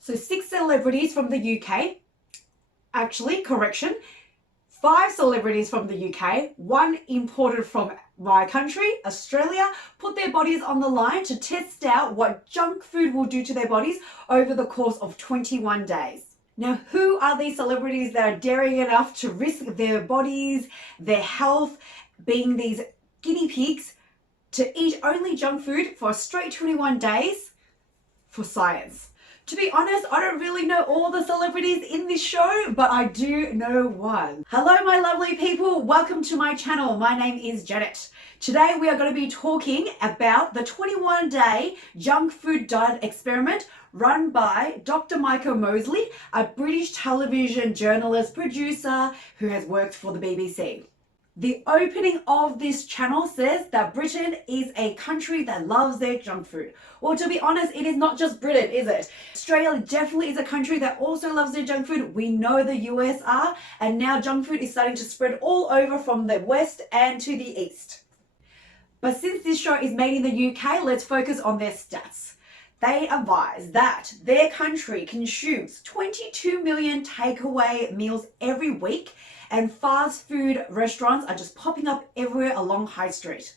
So 6 celebrities from the UK, actually, correction, 5 celebrities from the UK, one imported from my country, Australia, put their bodies on the line to test out what junk food will do to their bodies over the course of 21 days. Now, who are these celebrities that are daring enough to risk their bodies, their health, being these guinea pigs to eat only junk food for a straight 21 days for science? To be honest, I don't really know all the celebrities in this show, but I do know one. Hello, my lovely people. Welcome to my channel. My name is Janet. Today, we are going to be talking about the 21-day junk food diet experiment run by Dr. Michael Mosley, a British television journalist producer who has worked for the BBC. The opening of this channel says that Britain is a country that loves their junk food. Well, to be honest, it is not just Britain, is it? Australia definitely is a country that also loves their junk food. We know the US are, and now junk food is starting to spread all over from the west and to the east. But since this show is made in the UK, let's focus on their stats. They advise that their country consumes 22 million takeaway meals every week, and fast food restaurants are just popping up everywhere along High Street.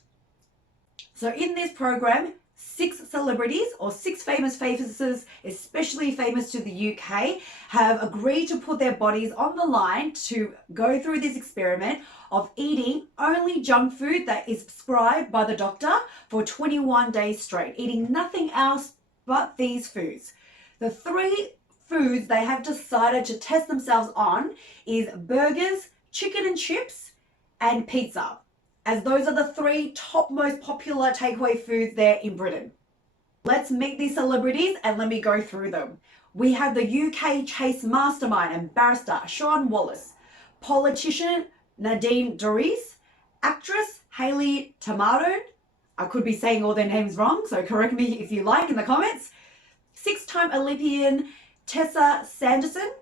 So in this program, 6 celebrities or 6 famous faces, especially famous to the UK, have agreed to put their bodies on the line to go through this experiment of eating only junk food that is prescribed by the doctor for 21 days straight, eating nothing else but these foods. The 3 foods they have decided to test themselves on is burgers, chicken and chips, and pizza, as those are the 3 top most popular takeaway foods there in Britain. Let's meet these celebrities and let me go through them. We have the UK chase mastermind and barrister Sean Wallace, politician Nadine Dorries, actress Hayley Tomato, I could be saying all their names wrong, so correct me if you like in the comments, 6-time Olympian Tessa Sanderson,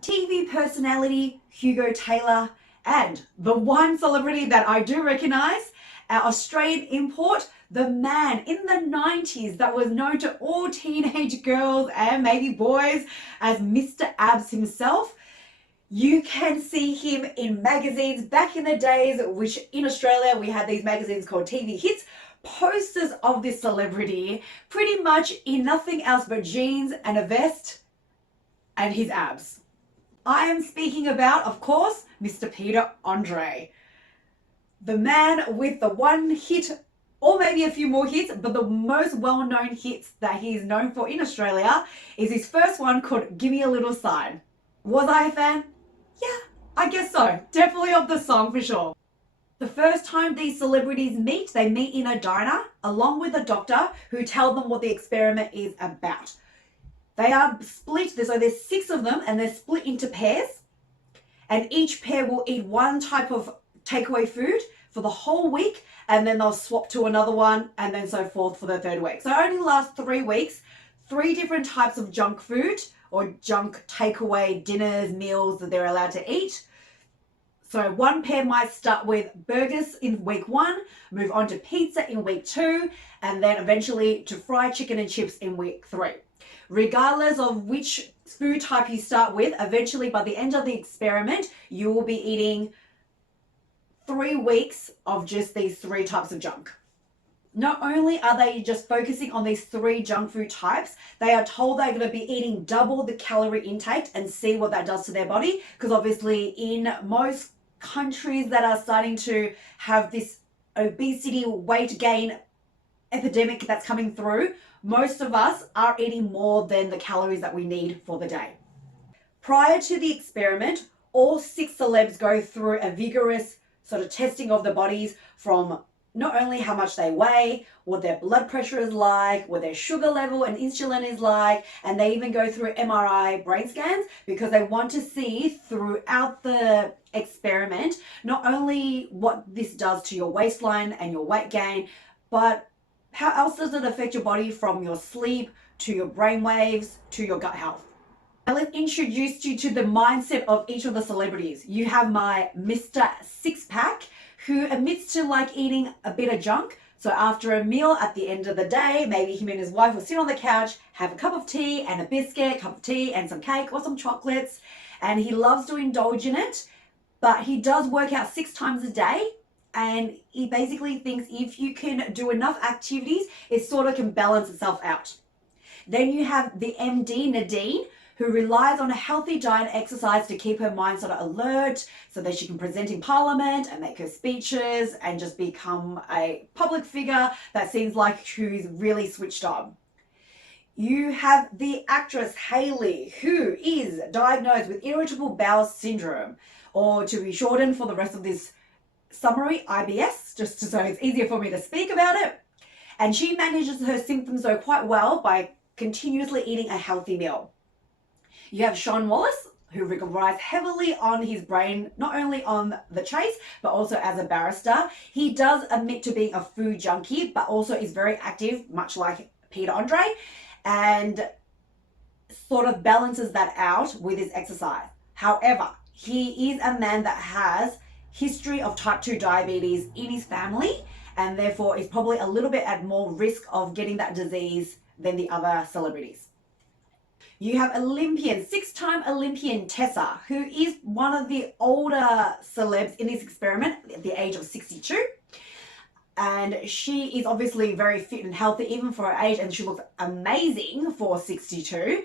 TV personality Hugo Taylor, and the one celebrity that I do recognize, our Australian import, the man in the 90s that was known to all teenage girls and maybe boys as Mr. Abs himself. You can see him in magazines back in the days, which in Australia we had these magazines called TV Hits, posters of this celebrity pretty much in nothing else but jeans and a vest and his abs. I am speaking about, of course, Mr. Peter Andre. The man with the one hit, or maybe a few more hits, but the most well-known hits that he is known for in Australia is his first one called Give Me a Little Sign. Was I a fan? Yeah, I guess so. Definitely of the song for sure. The first time these celebrities meet, they meet in a diner along with a doctor who tells them what the experiment is about. They are split, so there's 6 of them and they're split into pairs, and each pair will eat one type of takeaway food for the whole week, and then they'll swap to another one and then so forth for the 3rd week. So it only lasts 3 weeks, 3 different types of junk food or junk takeaway dinners, meals that they're allowed to eat. So one pair might start with burgers in week 1, move on to pizza in week 2, and then eventually to fried chicken and chips in week 3. Regardless of which food type you start with, eventually by the end of the experiment, you will be eating 3 weeks of just these 3 types of junk. Not only are they just focusing on these 3 junk food types, they are told they're going to be eating double the calorie intake and see what that does to their body. Because obviously in most countries that are starting to have this obesity, weight gain epidemic that's coming through, most of us are eating more than the calories that we need for the day. Prior to the experiment, all 6 celebs go through a vigorous sort of testing of the bodies, from not only how much they weigh, what their blood pressure is like, what their sugar level and insulin is like, and they even go through MRI brain scans because they want to see throughout the experiment not only what this does to your waistline and your weight gain, but how else does it affect your body, from your sleep to your brain waves to your gut health. Now let's introduce you to the mindset of each of the celebrities. You have my Mr. Six Pack, who admits to like eating a bit of junk, So after a meal at the end of the day, maybe him and his wife will sit on the couch, have a cup of tea and a biscuit, cup of tea and some cake or some chocolates. And he loves to indulge in it, but he does work out 6 times a day. And he basically thinks if you can do enough activities, it sort of can balance itself out. Then you have the MD, Nadine, who relies on a healthy diet and exercise to keep her mind sort of alert so that she can present in parliament and make her speeches and just become a public figure that seems like who's really switched on. You have the actress Hailey, who is diagnosed with irritable bowel syndrome, or to be shortened for the rest of this summary, IBS, just so it's easier for me to speak about it. And she manages her symptoms though quite well by continuously eating a healthy meal. You have Sean Wallace, who relies heavily on his brain, not only on the chase, but also as a barrister. He does admit to being a food junkie, but also is very active, much like Peter Andre, and sort of balances that out with his exercise. However, he is a man that has history of type 2 diabetes in his family, and therefore is probably a little bit at more risk of getting that disease than the other celebrities. You have Olympian, 6-time Olympian Tessa, who is one of the older celebs in this experiment at the age of 62. And she is obviously very fit and healthy even for her age, and she looks amazing for 62.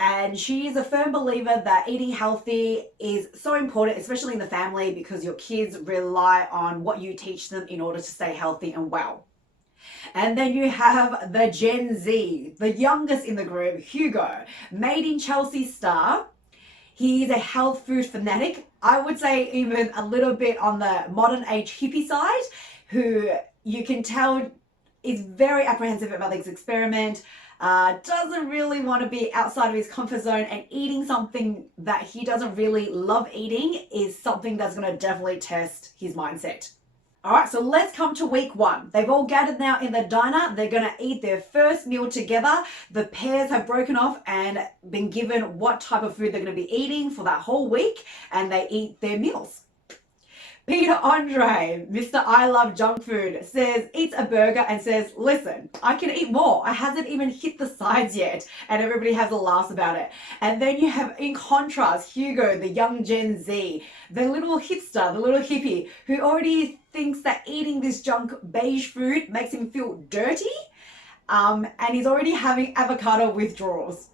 And she is a firm believer that eating healthy is so important, especially in the family, because your kids rely on what you teach them in order to stay healthy and well. And then you have the Gen Z, the youngest in the group, Hugo, made in Chelsea star. He's a health food fanatic. I would say even a little bit on the modern age hippie side, who you can tell is very apprehensive about this experiment, doesn't really want to be outside of his comfort zone, and eating something that he doesn't really love eating is something that's going to definitely test his mindset. All right, so let's come to week 1. They've all gathered now in the diner. They're going to eat their first meal together. The pairs have broken off and been given what type of food they're going to be eating for that whole week, and they eat their meals. Peter Andre, Mr. I Love Junk Food, eats a burger and says, listen, I can eat more. I hasn't even hit the sides yet. And everybody has a laugh about it. And then you have, in contrast, Hugo, the young Gen Z, the little hipster, the little hippie, who already thinks that eating this junk beige food makes him feel dirty. And he's already having avocado withdrawals.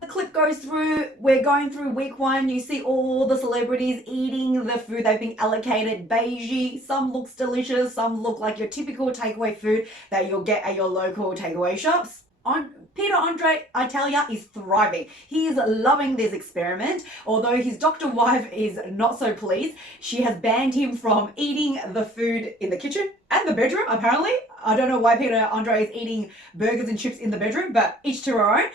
The clip goes through, we're going through week 1, you see all the celebrities eating the food they've been allocated beigey. Some looks delicious, some look like your typical takeaway food that you'll get at your local takeaway shops. Peter Andre, I tell ya, is thriving. He is loving this experiment, although his doctor wife is not so pleased. She has banned him from eating the food in the kitchen and the bedroom, apparently. I don't know why Peter Andre is eating burgers and chips in the bedroom, but each to her own.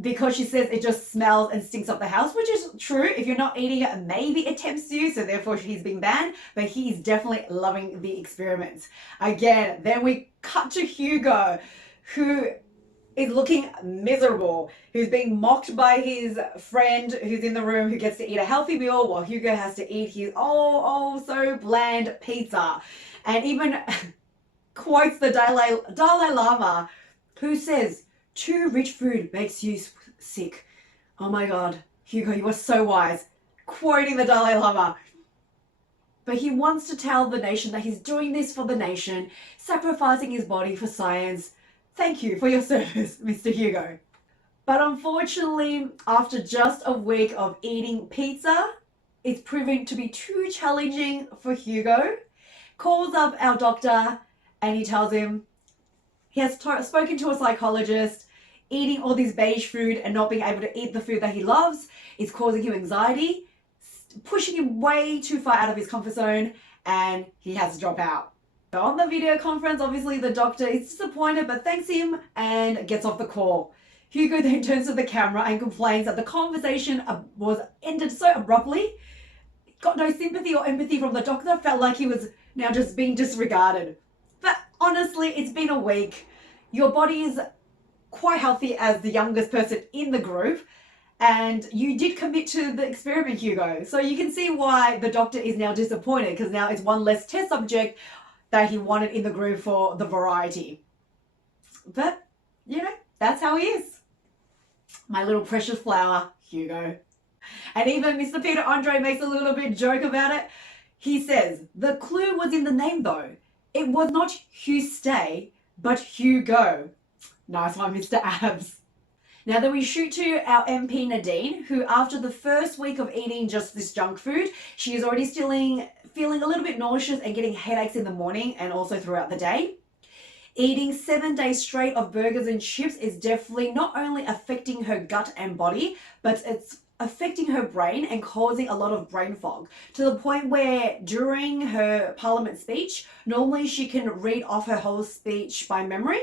Because she says it just smells and stinks up the house, which is true. If you're not eating it, maybe it tempts you, so therefore he's been banned, but he's definitely loving the experiments. Again, then we cut to Hugo, who is looking miserable, who's being mocked by his friend who's in the room, who gets to eat a healthy meal while Hugo has to eat his so bland pizza. And even quotes the Dalai Lama, who says, too rich food makes you sick. Oh my God, Hugo, you are so wise. Quoting the Dalai Lama. But he wants to tell the nation that he's doing this for the nation, sacrificing his body for science. Thank you for your service, Mr. Hugo. But unfortunately, after just a week of eating pizza, it's proving to be too challenging for Hugo. Calls up our doctor and he tells him he has spoken to a psychologist. Eating all this beige food and not being able to eat the food that he loves is causing him anxiety, pushing him way too far out of his comfort zone, and he has to drop out. So on the video conference, obviously the doctor is disappointed but thanks him and gets off the call. Hugo then turns to the camera and complains that the conversation was ended so abruptly. Got no sympathy or empathy from the doctor, felt like he was now just being disregarded. But honestly, it's been a week. Your body is quite healthy as the youngest person in the group, and you did commit to the experiment, Hugo. So you can see why the doctor is now disappointed, because now it's one less test subject that he wanted in the group for the variety. But, that's how he is. My little precious flower, Hugo. And even Mr. Peter Andre makes a little bit joke about it. He says, the clue was in the name though. It was not Hugh Stay, but Hugo. Nice one, Mr. Abs. Now then we shoot to our MP Nadine, who after the first week of eating just this junk food, she is already feeling a little bit nauseous and getting headaches in the morning and also throughout the day. Eating 7 days straight of burgers and chips is definitely not only affecting her gut and body, but it's affecting her brain and causing a lot of brain fog, to the point where during her parliament speech, normally she can read off her whole speech by memory,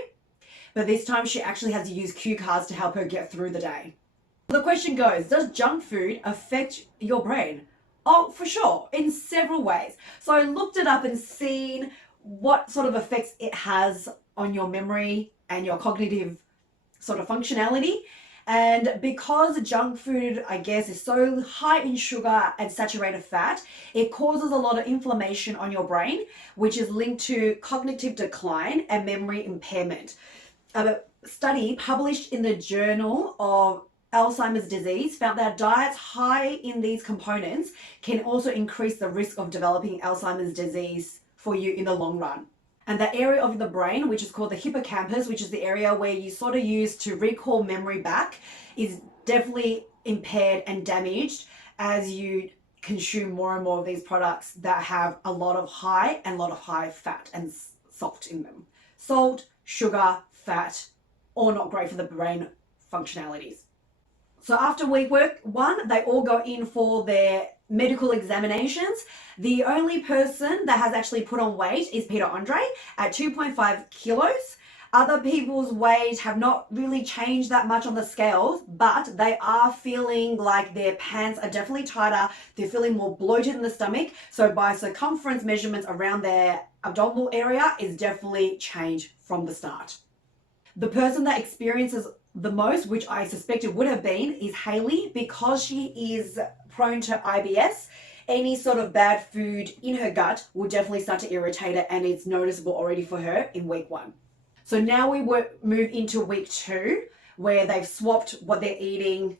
but this time she actually has to use cue cards to help her get through the day. The question goes, does junk food affect your brain? Oh, for sure, in several ways. So I looked it up and seen what sort of effects it has on your memory and your cognitive sort of functionality. And because junk food, I guess, is so high in sugar and saturated fat, it causes a lot of inflammation on your brain, which is linked to cognitive decline and memory impairment. A study published in the Journal of Alzheimer's Disease found that diets high in these components can also increase the risk of developing Alzheimer's disease for you in the long run. And the area of the brain, which is called the hippocampus, which is the area where you sort of use to recall memory back, is definitely impaired and damaged as you consume more and more of these products that have a lot of high fat and salt in them. Salt, sugar, fat, all not great for the brain functionalities. So after week 1, they all go in for their medical examinations. The only person that has actually put on weight is Peter Andre at 2.5 kilos. Other people's weight have not really changed that much on the scales, but they are feeling like their pants are definitely tighter. They're feeling more bloated in the stomach. So by circumference measurements around their abdominal area is definitely changed from the start. The person that experiences the most, which I suspect it would have been, is Hayley, because she is prone to IBS. Any sort of bad food in her gut will definitely start to irritate it, and it's noticeable already for her in week 1. So now we move into week 2, where they've swapped what they're eating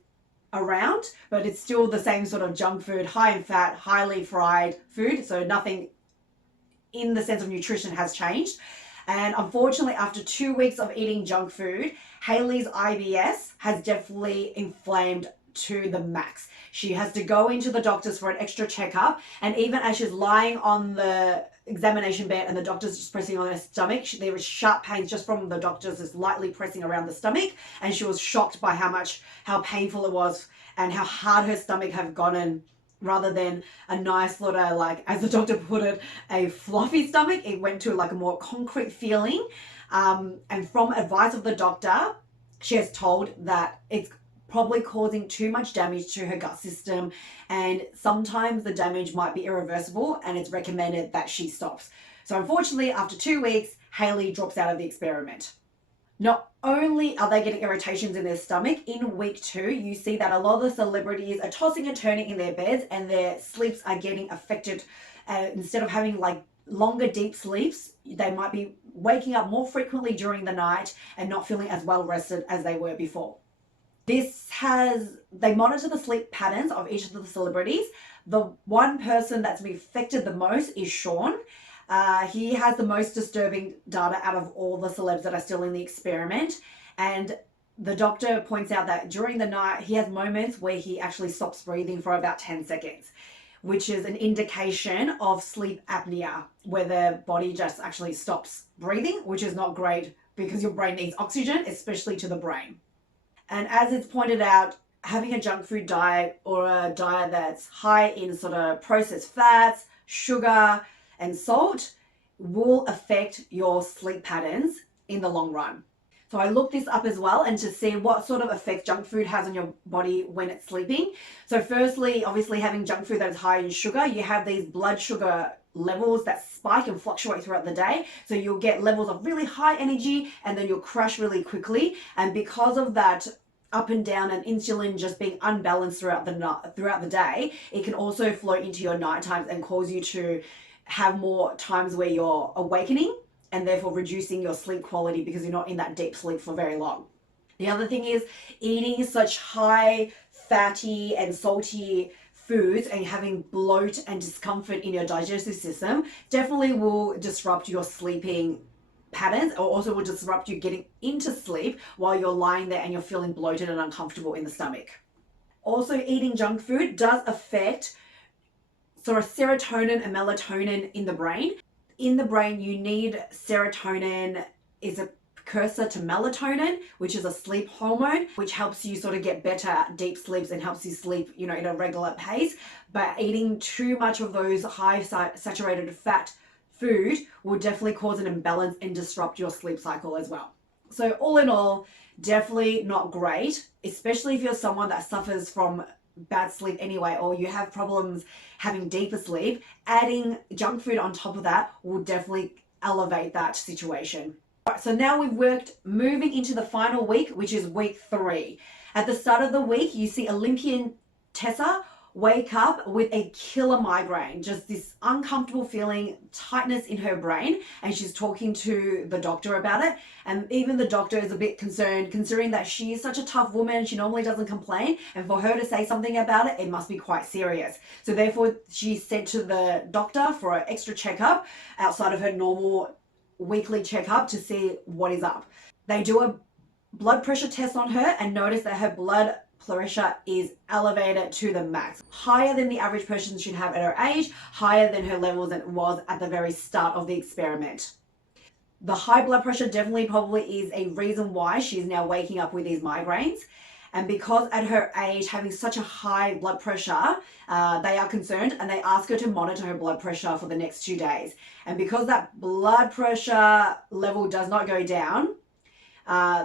around, but it's still the same sort of junk food, high in fat, highly fried food. So nothing in the sense of nutrition has changed. And unfortunately, after 2 weeks of eating junk food, Hayley's IBS has definitely inflamed to the max. She has to go into the doctors for an extra checkup. And even as she's lying on the examination bed and the doctor's just pressing on her stomach, there was sharp pains just from the doctors just lightly pressing around the stomach. And she was shocked by how painful it was and how hard her stomach had gotten. Rather than a nice sort of, like, as the doctor put it, a fluffy stomach, it went to like a more concrete feeling. And from advice of the doctor, she has told that it's probably causing too much damage to her gut system, and sometimes the damage might be irreversible, and it's recommended that she stops. So unfortunately, after 2 weeks, Hayley drops out of the experiment. Not only are they getting irritations in their stomach, in week 2, you see that a lot of the celebrities are tossing and turning in their beds and their sleeps are getting affected. Instead of having like longer deep sleeps, they might be waking up more frequently during the night and not feeling as well rested as they were before. They monitor the sleep patterns of each of the celebrities. The one person that's been affected the most is Sean. He has the most disturbing data out of all the celebs that are still in the experiment. And the doctor points out that during the night, he has moments where he actually stops breathing for about 10 seconds, which is an indication of sleep apnea, where the body just actually stops breathing, which is not great because your brain needs oxygen, especially to the brain. And as it's pointed out, having a junk food diet or a diet that's high in sort of processed fats, sugar, and salt will affect your sleep patterns in the long run. So I looked this up as well, and to see what sort of effect junk food has on your body when it's sleeping. So firstly, obviously having junk food that is high in sugar, you have these blood sugar levels that spike and fluctuate throughout the day. So you'll get levels of really high energy and then you'll crash really quickly. And because of that up and down and insulin just being unbalanced throughout the day, it can also flow into your night times and cause you to have more times where you're awakening and therefore reducing your sleep quality because you're not in that deep sleep for very long. The other thing is eating such high fatty and salty foods and having bloat and discomfort in your digestive system definitely will disrupt your sleeping patterns, or also will disrupt you getting into sleep while you're lying there and you're feeling bloated and uncomfortable in the stomach. Also, eating junk food does affect sort of serotonin and melatonin in the brain. In the brain, you need serotonin is a precursor to melatonin, which is a sleep hormone, which helps you sort of get better deep sleeps and helps you sleep, in a regular pace. But eating too much of those high saturated fat food will definitely cause an imbalance and disrupt your sleep cycle as well. So all in all, definitely not great, especially if you're someone that suffers from bad sleep anyway, or you have problems having deeper sleep. Adding junk food on top of that will definitely elevate that situation. All right, so now we've worked moving into the final week, which is week 3. At the start of the week, you see Olympian Tessa wake up with a killer migraine, just this uncomfortable feeling, tightness in her brain, and she's talking to the doctor about it. And even the doctor is a bit concerned, considering that she is such a tough woman, she normally doesn't complain, and for her to say something about it, it must be quite serious. So therefore, she's sent to the doctor for an extra checkup outside of her normal weekly checkup to see what is up. They do a blood pressure test on her and notice that her blood pressure is elevated to the max, higher than the average person should have at her age, higher than her levels than it was at the very start of the experiment. The high blood pressure definitely probably is a reason why she's now waking up with these migraines. And because at her age, having such a high blood pressure, they are concerned and they ask her to monitor her blood pressure for the next 2 days. And because that blood pressure level does not go down,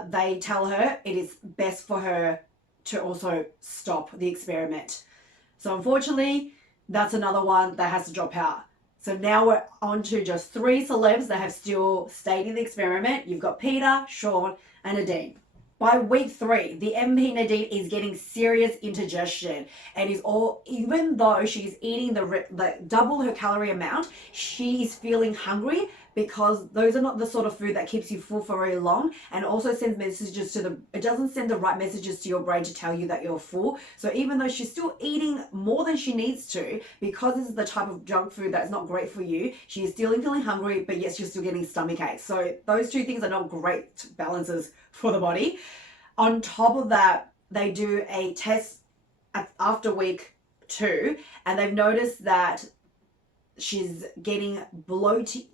they tell her it is best for her to also stop the experiment. So unfortunately, that's another one that has to drop out. So now we're on to just 3 celebs that have still stayed in the experiment. You've got Peter, Sean, and Nadine. By week 3, the MP Nadine is getting serious indigestion and even though she's eating the double her calorie amount, she's feeling hungry because those are not the sort of food that keeps you full for very long, and also sends messages it doesn't send the right messages to your brain to tell you that you're full. So even though she's still eating more than she needs to, because this is the type of junk food that's not great for you, she is still feeling hungry, but yes, she's still getting stomach aches. So those 2 things are not great balances for the body. On top of that, they do a test after week 2, and they've noticed that she's getting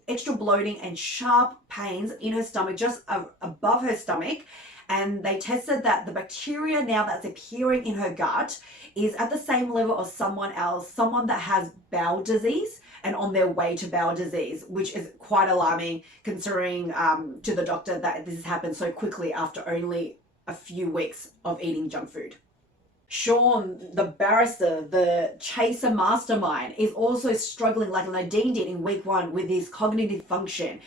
extra bloating and sharp pains in her stomach, just above her stomach. And they tested that the bacteria now that's appearing in her gut is at the same level as someone that has bowel disease and on their way to bowel disease, which is quite alarming considering to the doctor that this has happened so quickly after only a few weeks of eating junk food. Sean, the barrister, the chaser mastermind, is also struggling like Nadine did in week 1 with his cognitive function.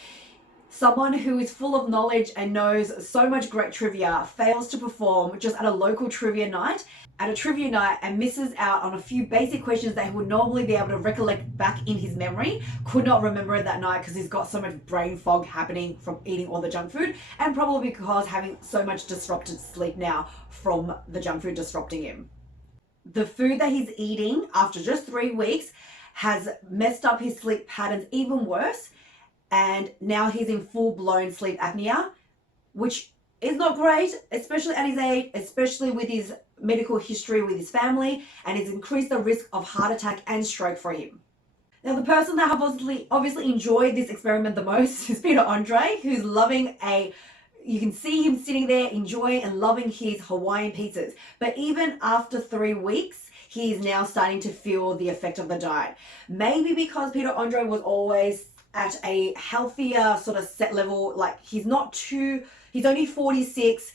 Someone who is full of knowledge and knows so much great trivia fails to perform just at a local trivia night and misses out on a few basic questions that he would normally be able to recollect back in his memory. Could not remember it that night because he's got so much brain fog happening from eating all the junk food, and probably because having so much disrupted sleep now from the junk food disrupting him. The food that he's eating after just 3 weeks has messed up his sleep patterns even worse, and now he's in full-blown sleep apnea, which is not great, especially at his age, especially with his medical history with his family, and it's increased the risk of heart attack and stroke for him. Now, the person that have obviously enjoyed this experiment the most is Peter Andre, who's loving you can see him sitting there enjoying and loving his Hawaiian pizzas. But even after 3 weeks, he is now starting to feel the effect of the diet. Maybe because Peter Andre was always at a healthier sort of set level, like he's only 46,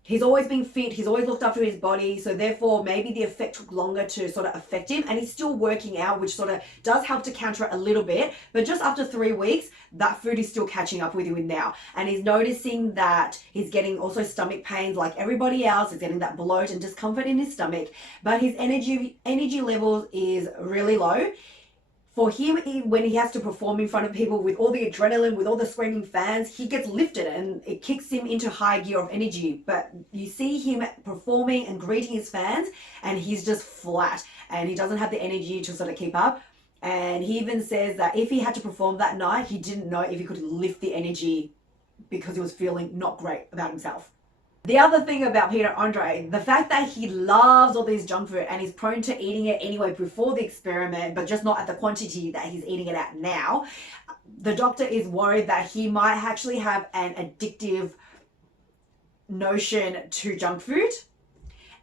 he's always been fit, he's always looked after his body, so therefore maybe the effect took longer to sort of affect him, and he's still working out, which sort of does help to counter it a little bit, but just after 3 weeks, that food is still catching up with him now, and he's noticing that he's getting also stomach pains like everybody else. He's getting that bloat and discomfort in his stomach, but his energy levels is really low. For him, when he has to perform in front of people with all the adrenaline, with all the screaming fans, he gets lifted and it kicks him into high gear of energy. But you see him performing and greeting his fans, and he's just flat and he doesn't have the energy to sort of keep up. And he even says that if he had to perform that night, he didn't know if he could lift the energy because he was feeling not great about himself. The other thing about Peter Andre, the fact that he loves all these junk food and he's prone to eating it anyway before the experiment, but just not at the quantity that he's eating it at now, the doctor is worried that he might actually have an addictive notion to junk food.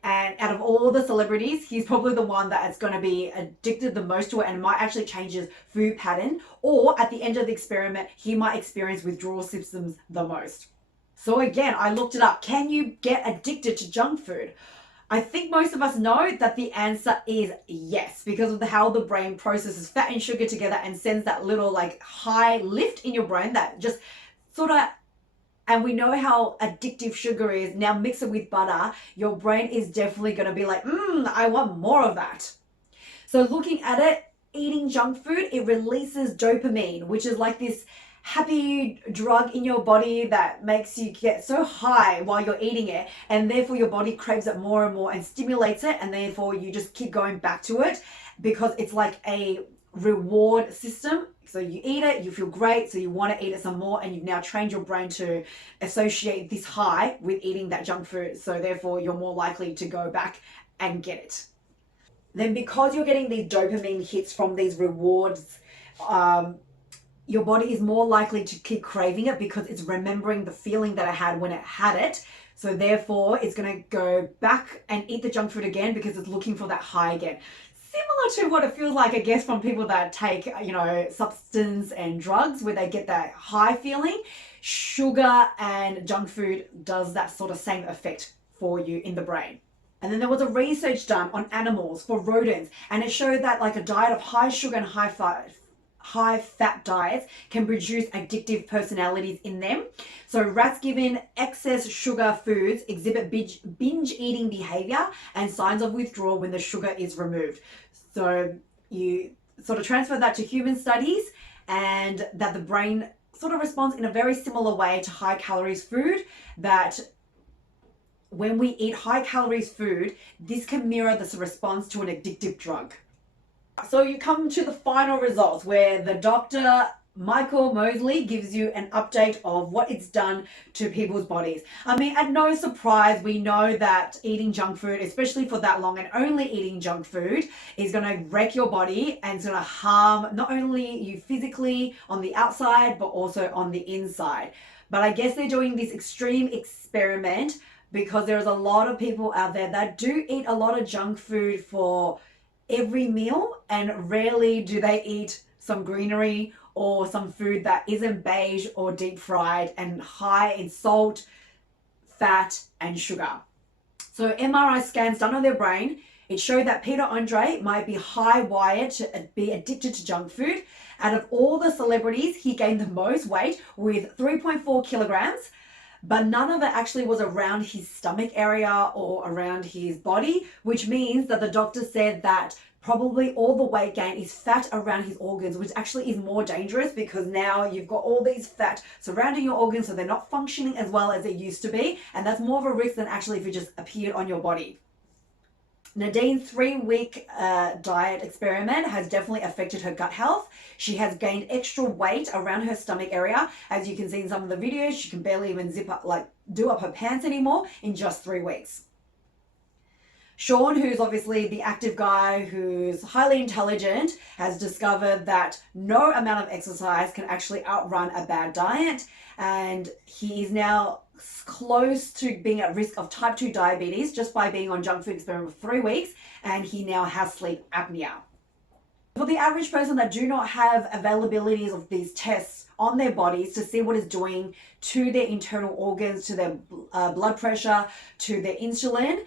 And out of all the celebrities, he's probably the one that is going to be addicted the most to it and might actually change his food pattern. Or at the end of the experiment, he might experience withdrawal symptoms the most. So again, I looked it up. Can you get addicted to junk food? I think most of us know that the answer is yes, because of how the brain processes fat and sugar together and sends that little like high lift in your brain that just sort of, and we know how addictive sugar is. Now mix it with butter, your brain is definitely going to be like, I want more of that. So looking at it, eating junk food, it releases dopamine, which is like this happy drug in your body that makes you get so high while you're eating it, and therefore your body craves it more and more and stimulates it, and therefore you just keep going back to it because it's like a reward system. So you eat it, you feel great, so you want to eat it some more, and you've now trained your brain to associate this high with eating that junk food, so therefore you're more likely to go back and get it. Then because you're getting these dopamine hits from these rewards, your body is more likely to keep craving it because it's remembering the feeling that it had when it had it. So therefore, it's going to go back and eat the junk food again because it's looking for that high again. Similar to what it feels like, I guess, from people that take, substance and drugs where they get that high feeling. Sugar and junk food does that sort of same effect for you in the brain. And then there was a research done on animals for rodents, and it showed that like a diet of high sugar and high fat diets can produce addictive personalities in them. So rats given excess sugar foods exhibit binge eating behavior and signs of withdrawal when the sugar is removed. So you sort of transfer that to human studies, and that the brain sort of responds in a very similar way to high calories food, that when we eat high calories food, this can mirror this response to an addictive drug. So you come to the final results where the doctor, Michael Mosley, gives you an update of what it's done to people's bodies. I mean, at no surprise, we know that eating junk food, especially for that long and only eating junk food, is going to wreck your body and it's going to harm not only you physically on the outside, but also on the inside. But I guess they're doing this extreme experiment because there's a lot of people out there that do eat a lot of junk food for every meal, and rarely do they eat some greenery or some food that isn't beige or deep fried and high in salt, fat, and sugar. So MRI scans done on their brain, it showed that Peter Andre might be high-wired to be addicted to junk food. Out of all the celebrities, he gained the most weight with 3.4 kilograms, but none of it actually was around his stomach area or around his body, which means that the doctor said that probably all the weight gain is fat around his organs, which actually is more dangerous because now you've got all these fat surrounding your organs, so they're not functioning as well as they used to be, and that's more of a risk than actually if it just appeared on your body. Nadine's 3-week diet experiment has definitely affected her gut health. She has gained extra weight around her stomach area. As you can see in some of the videos, she can barely even do up her pants anymore in just 3 weeks. Sean, who's obviously the active guy who's highly intelligent, has discovered that no amount of exercise can actually outrun a bad diet, and he is now close to being at risk of type 2 diabetes just by being on junk food experiment for 3 weeks, and he now has sleep apnea. For the average person that do not have availabilities of these tests on their bodies to see what it's doing to their internal organs, to their blood pressure, to their insulin,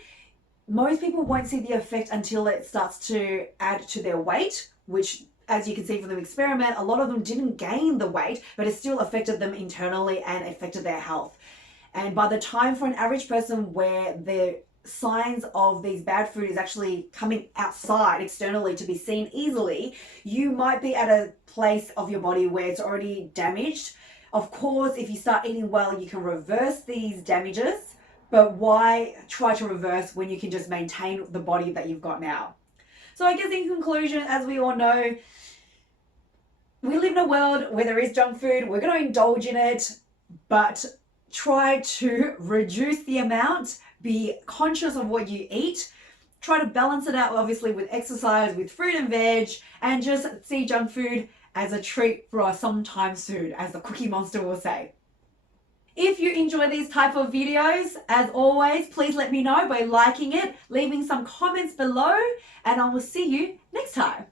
most people won't see the effect until it starts to add to their weight, which, as you can see from the experiment, a lot of them didn't gain the weight, but it still affected them internally and affected their health. And by the time for an average person where their signs of these bad food is actually coming outside externally to be seen easily, you might be at a place of your body where it's already damaged. Of course, if you start eating well, you can reverse these damages, but why try to reverse when you can just maintain the body that you've got now? So I guess in conclusion, as we all know, we live in a world where there is junk food. We're going to indulge in it, but try to reduce the amount, be conscious of what you eat, try to balance it out obviously with exercise, with fruit and veg, and just see junk food as a treat for sometime soon, as the Cookie Monster will say. If you enjoy these type of videos, as always, please let me know by liking it, leaving some comments below, and I will see you next time.